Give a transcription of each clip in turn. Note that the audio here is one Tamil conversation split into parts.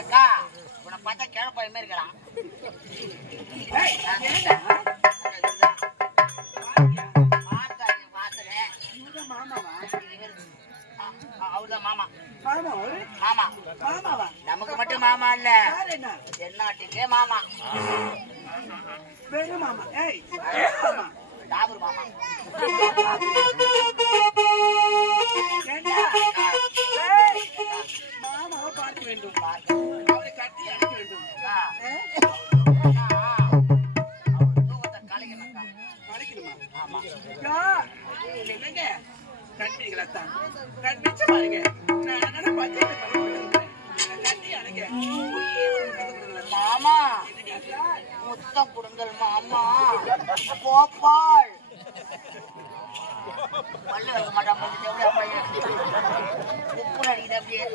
அக்கா உன்னை பார்த்தா கேழப்பாய் மாதிரி இருக்கலாம். அவர்தான் மாமா. மாமா நமக்கு மட்டும் மாமா இல்ல, தென்னாட்டுக்கே மாமா. மாமா டாபூர் மாமா. மாமாவை பார்க்க வேண்டும், அவரை கட்டி அழைக்க வேண்டும். என்னங்க கட்டிங்களா தான் கட்டிச்சு பாருங்க. மாமா முத்தம் கொடுங்கள் மாமா. கோபால் பல்ல வைக்க மாட்டான், உப்பு நடிக்குது அப்படியே.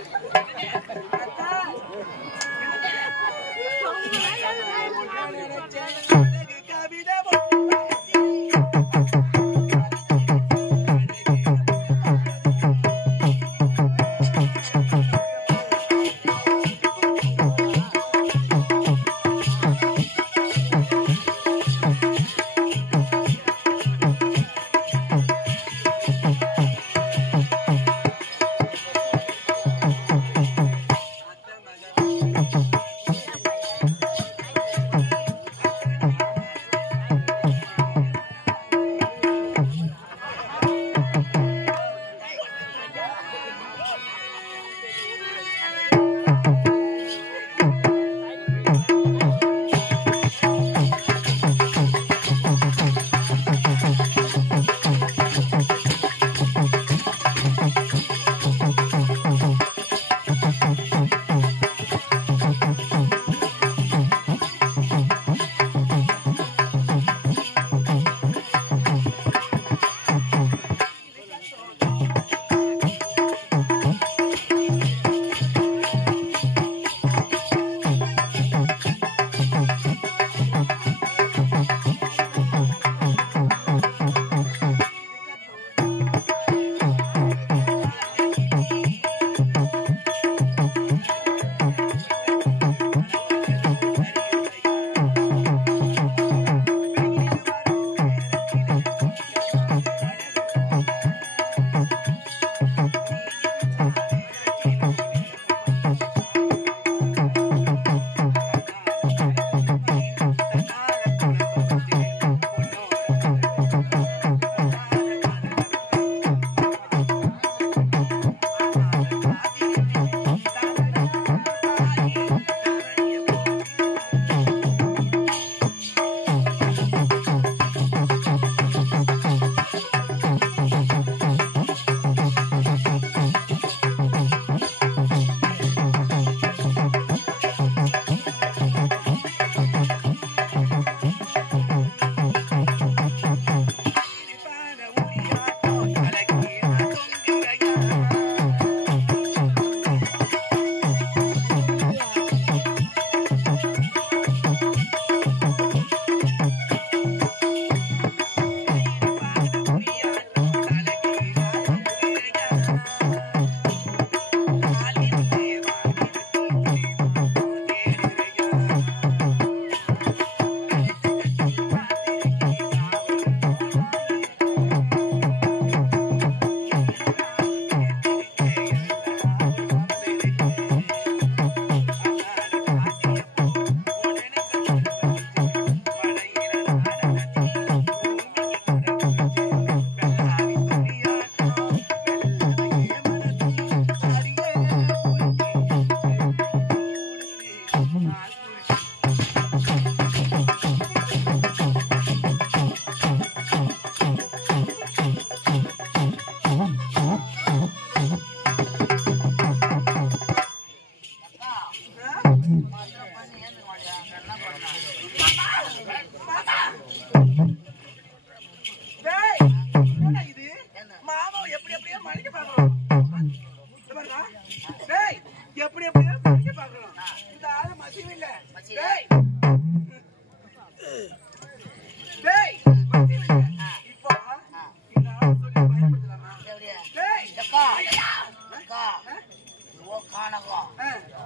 கானகம்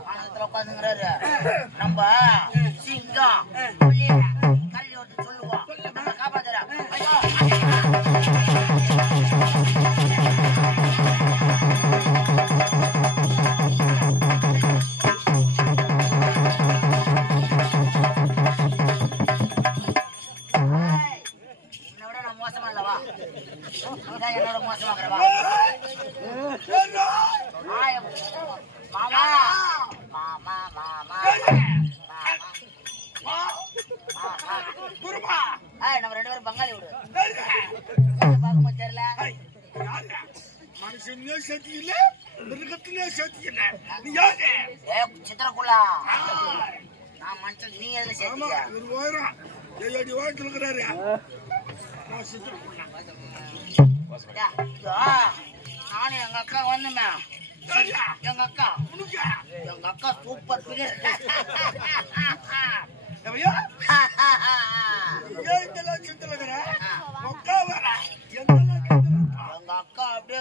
கானகத்துல உட்காந்துங்கிறாரு. நம்ம சிங்கம் புலி கல்வி ஒருத்தர் சொல்லுவோம், நம்ம காப்பாத்துறா. ஐயோ என்னோட நான் மோசமா இல்லவா? என்னோட மோசமாக்குறவா? மாமா மாமா மாமா நம்ம 2 பேரும் பங்காளி விடு. பார்க்கும்போது தெரியல மனுஷனே சேர்த்திக்கல, மிருகத்திலே சேர்த்திக்கல. நீ யாரு? சித்திரக்குள்ளா நான் மனுஷன், நீ எதுல சேர்த்திக்க? ஏடி வாய்ட்டு இருக்கிறாரு. நானும் எங்க அக்கா வந்தோமே. எங்க அக்கா சூப்பர் பிகர். எங்க அக்கா அப்படியே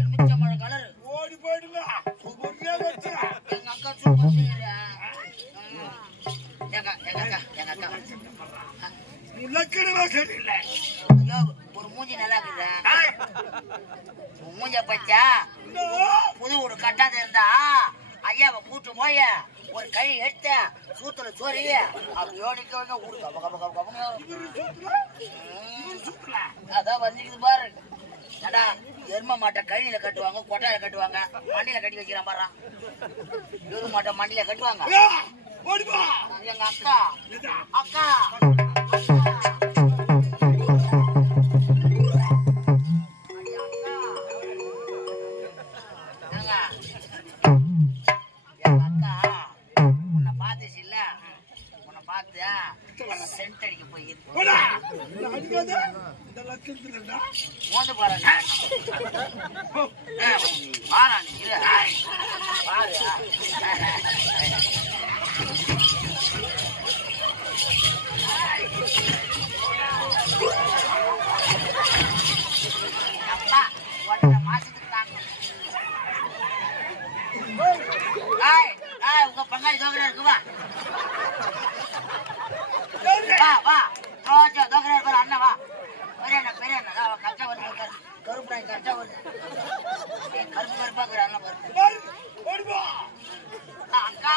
எலுமிச்சம்பழம் கலர். ஓடி போயிடுங்க. எங்க அக்கா சூப்பர் பிகர். எங்க அக்கா சரியில்லை. ஐயோ ஒரு மூஞ்சி நல்லா இருக்குதா? மூஞ்ச பச்சா புது ஒரு கட்டாத இருந்தா ஐயாவை கூட்டு போய ஒரு கை எடுத்த சூத்துல சோறி அப்படியோ நிக்க வைக்க அதான் வந்துக்குது பாரு. ஏடா எரும மாட்டை கழியில கட்டுவாங்க, கொட்டாயில கட்டுவாங்க, மண்டியில கட்டி வைக்கிறான் பாரு. எரும மாட்டை மண்டியில கட்டுவாங்க. எங்க அக்கா அக்கா சென்ட் அடிக்க போய் மோந்து பாரு. அப்பா 1.5 மாசத்துக்கு தாங்க. உங்க பங்காளி தோக்கரா இருக்குவா? வா ரோஜா தோக்கரா இருப்பாரு. அண்ணா வா. பெரிய அண்ணா கரெக்டா வருது. கருப்பு நாய் கரெக்டா வருது. கருப்பு கருப்பாக்குற அண்ணா பாரு. அக்கா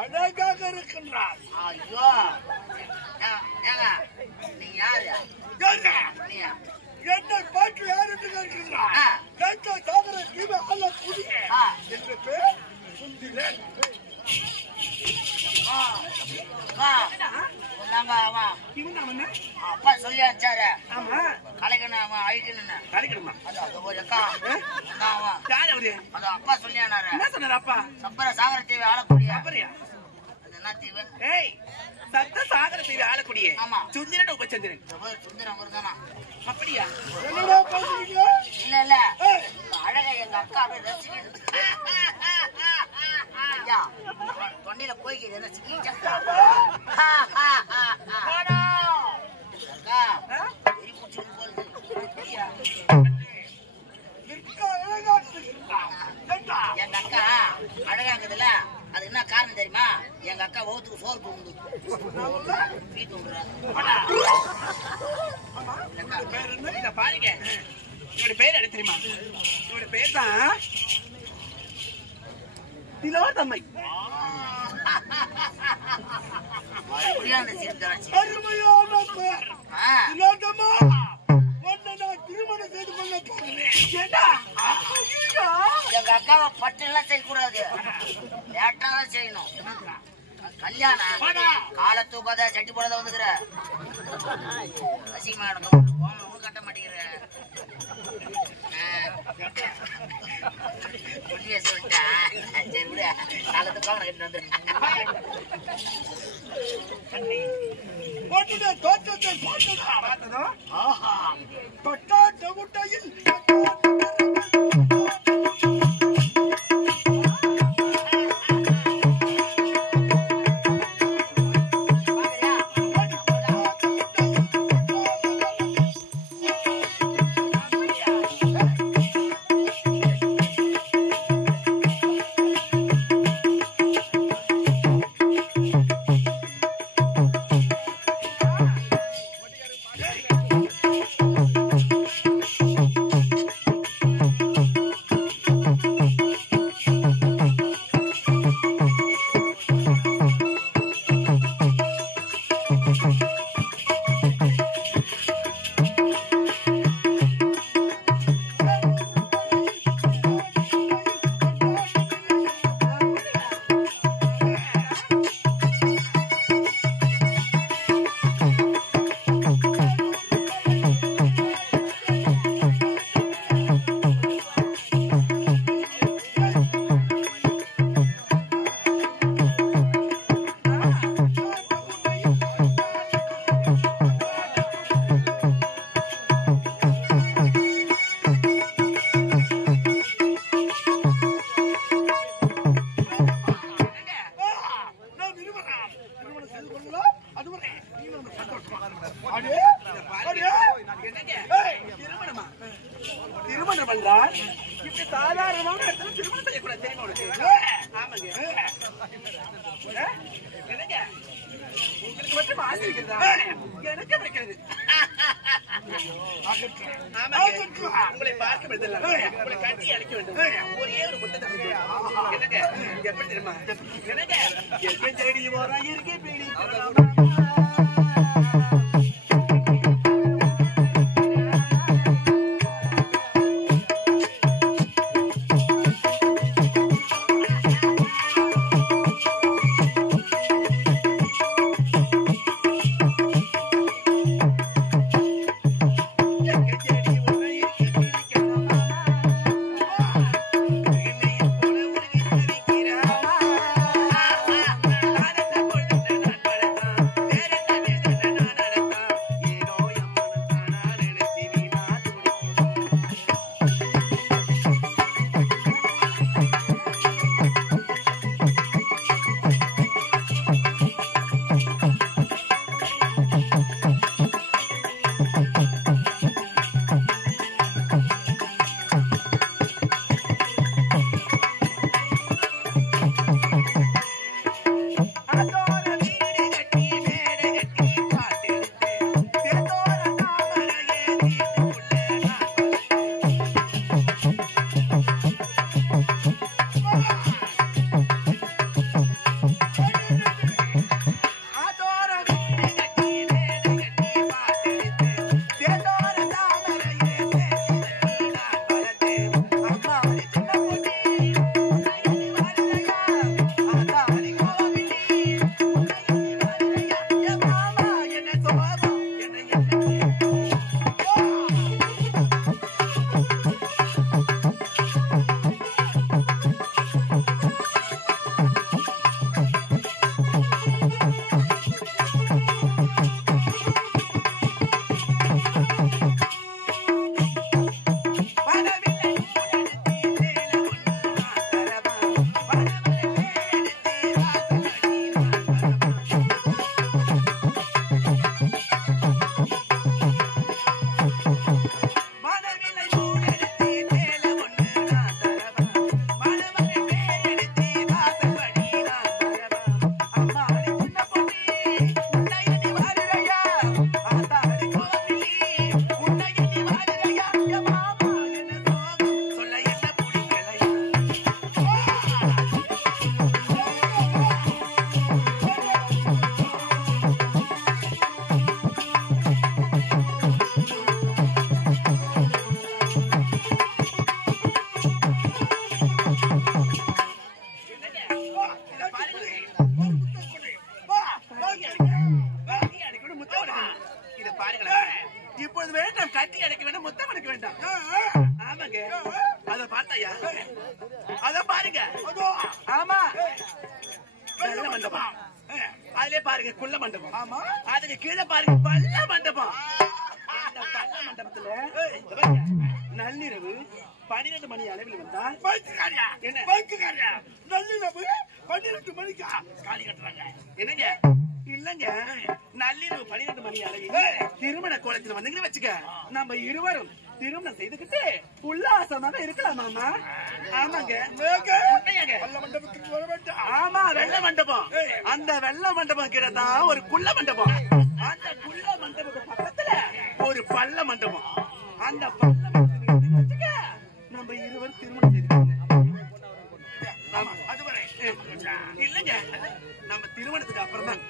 அழகாக இருக்கின்றார். ஐயோ நீ யாரு? என்னை பாட்டு யார் என்று கேட்கின்றார். சாகர தீப அல்ல குடிய என்ற பேர் சுந்திரன். அப்பா சொல்லி அனுப்பிச்சாரு கலைக்கணும் அவன் அழிக்கணும்னு. அப்பா சொல்லி அப்பா சப்பர சாகர தீவு ஆளக்கூடிய என்ன தீவு? சத்த சாகர தீவு ஆளக்கூடிய சுந்திரன் உபச்சந்திரன். சுந்தரம் வருதானா? அப்படியா? இல்ல இல்ல அழகா எங்க அக்கா அப்படியே ரசிக்கணும். தொண்டையில போய்க்குது என்ன சிக்கிச்சா? எங்க அக்கா அழகாக்குதுல்ல, அது என்ன காரணம் தெரியுமா? எங்க அக்கா வகுத்துக்கு சோறு தூண்டு வீ தூண்டுற பாருங்க. இவருடைய பேர் என்ன தெரியுமா? இவருடைய பேர் தான் திலோதமை. அருமையான சீர்தராட்சி. அருமையான பேர் திலோதமா. நான் திருமணம் செய்து கொள்ள போகிறேன். எங்க அக்காவை பட்டு எல்லாம் செய்யக்கூடாது, லேட்டா தான் செய்யணும். கல்யாணம் கால தூக்காத சட்டி போடாத வந்துக்கிற அசிங்கமா போனவங்க கட்ட மாட்டேங்கிற உண்மையை சொல்லிட்டேன். சரி விட காலத்து பாவனை கட்டிட்டு வந்து போட்டுட தோற்றத்தை பார்த்ததா ஆஹா தொட்டா டமுட்டையில் திருமணம் பண்றான் இப்படி சாதாரணமான இடத்துல திருமணம் செய்யக்கூடாது தெரியுமா உனக்கு? ஆமாங்க உங்களுக்கு மட்டும் ஆசை இருக்கிறதா? எனக்கு வைக்கிறது உங்களை பார்க்க வேண்டும் உங்களை கட்டி அழைக்க வேண்டும் ஒரே ஒரு முட்டை எனக்கு எப்படி தெரியுமா எனக்கு தேடி வர இருக்கே பேடி இத பாருங்களேன். இப்பொழுது வேண்டாம் கட்டி அடைக்க வேண்டாம், முத்தம் அடைக்க வேண்டாம். ஆமாங்க, அத பார்த்தாயா? அத பாருங்க. ஆமா, வெள்ள மண்டபம். அதுல பாருங்க குள்ள மண்டபம். ஆமா, அதுக்கு கீழே பாருங்க பள்ள மண்டபம். அந்த பள்ள மண்டபத்துல நள்ளிரவு 12 மணி அளவில் வந்தால் என்ன நள்ளிரவு 12 மணிக்கா காலி கட்டுறாங்க. என்னங்க? இல்லங்க, நள்ளிரவு 12 மணி அளவில் திருமண கோலத்தில் வந்தீங்கன்னு வச்சுக்க, நம்ம இருவரும் திருமணம் செய்துக்கிட்டு உல்லாசமாக இருக்கலாம். மாமா ஆமாங்க, வெள்ள மண்டபத்துக்கு வர வேண்டாம். ஆமா, வெள்ள மண்டபம். அந்த வெள்ள மண்டபம் கிட்டதான் ஒரு குள்ள மண்டபம். அந்த குள்ள மண்டபத்துக்கு பக்கத்துல ஒரு பள்ள மண்டபம். அந்த பள்ள மண்டபத்துக்கு வச்சுக்க, நம்ம இருவரும் திருமணம் செய்துக்கலாம். ஆமா, அதுவரை இல்லங்க, நம்ம திருமணத்துக்கு அப்புறம் தான்.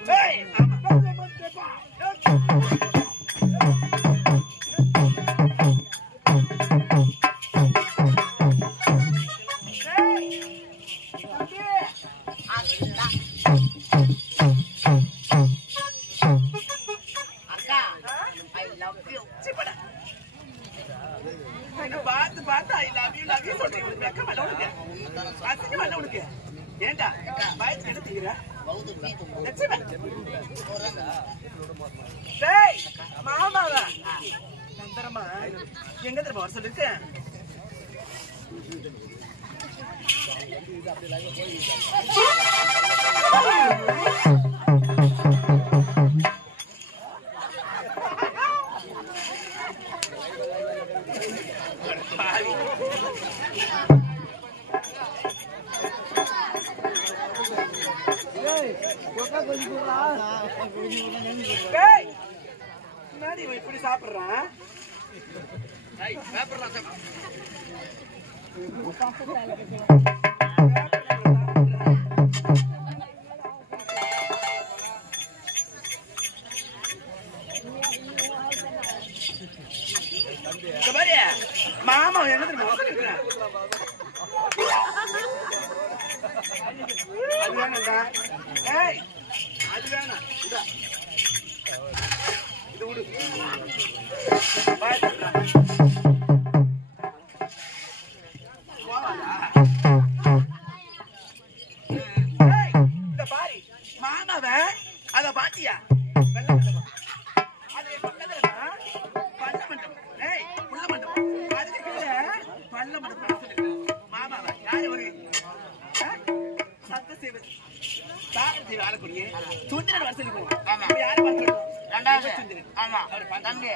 அக்கா ஐ லவ் யூ. பார்த்து பார்த்து I love you love you சொல்றீங்க. வெக்கம் அல்ல உனக்கு? அசிங்கம் அல்ல உனக்கு? ஏண்டா வயசு என்ன செய்யற? பௌது பீது டேய் மாமாவா நந்தரமா எங்க தெரியுமா வர சொல்லிருக்கேன்? முன்னாடி இப்படி சாப்பிடுறான். மாமா என்ன தெரியுமா? அது வேணாண்டா. ஏய், அது வேணாம். இது விடு. இந்த பாரி மாமாவ அத பாத்தியா? வெள்ள மண்டபம். அது பக்கத்துல பள்ள மண்டபம். ஏய், புள்ள மண்டபம். அதுக்கு கீழே பள்ள மண்டபம். மாமாவ யாரு ஒரு சத்த சேவை சாரதி ஆளக்கூடிய சுந்தரன் வர சொல்லி போவோம். ஆமா, யாரு பார்க்கணும்? ரெண்டாவது. ஆமா, தம்பி